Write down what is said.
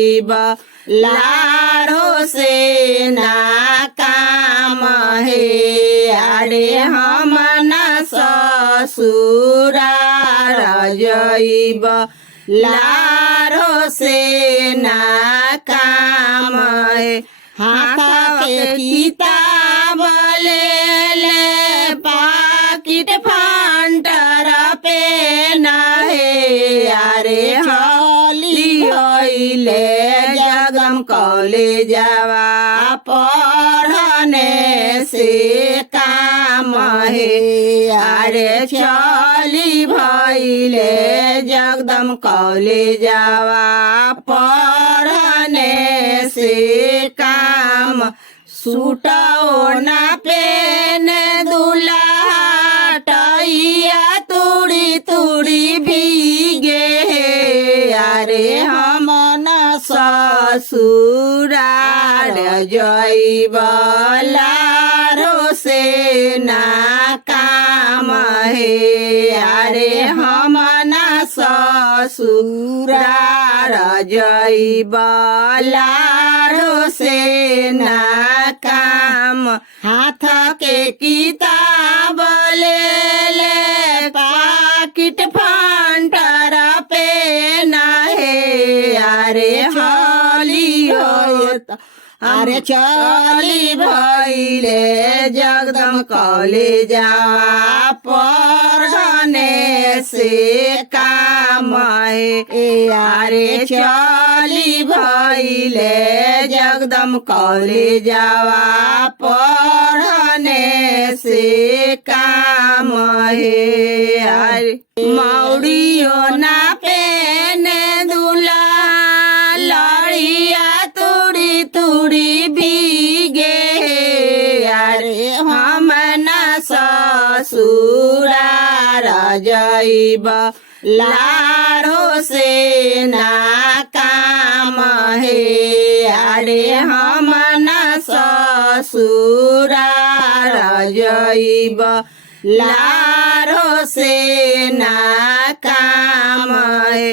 जइब लारो से ना काम हे अरे हम ना ससुरार जइब लारो से ना काम है हाथ के किताब ले ले पाकिट फंटर पे नहे अरे होली होइले जगम कॉलेजवा पढ़ने से काम है अरे चली भइले जगदम कॉलेजवा पढ़ने से काम सूटो ना पेने दुल्हा टैया तुड़ी तुड़ी भीगे अरे हम ना ससुरार जइब लारो से ना काम हे अरे हम ना ससुरार जइब लारो से ना काम हाथ के किताब ले ले पाकिट फंटर पे नहे अरे होली होत अरे चली भइले जगदम कॉलेजवा पढ़ने से काम है अरे चली भइले जगदम कॉलेजवा पढ़ने से काम है अरे मौड़ियो ना पेने दूल्हा लड़िया तुड़ी तुड़ी भीगे अरे हम ना ससुरार जइब लारो से ना काम हे अरे हम ना ससुरार जइब लारो से ना काम है